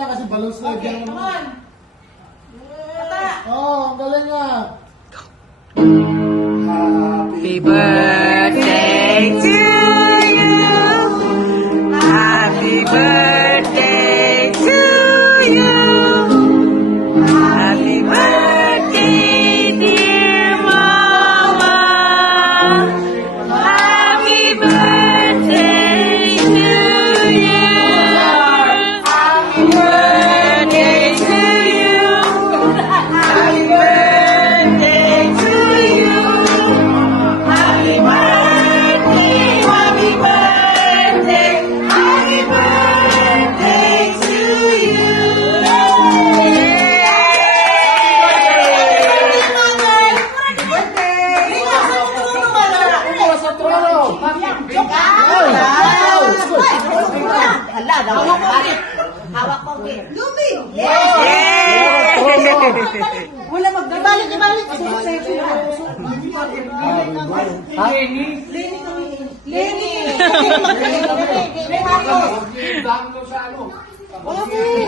lang kasi balon slide Okay, yan. come on. Kata. Oh, ang galing nga. Happy birthday to you. Happy birthday to you. Happy birthday, dear Mama. Happy birthday to you. Happy birthday to you. Happy birthday to you. Happy birthday, happy birthday, happy birthday to you. Sa trono. Hawak ko, okay. Lumi! Trono. Wala ibalik. Lenny! Dami ko sa ano. Okay.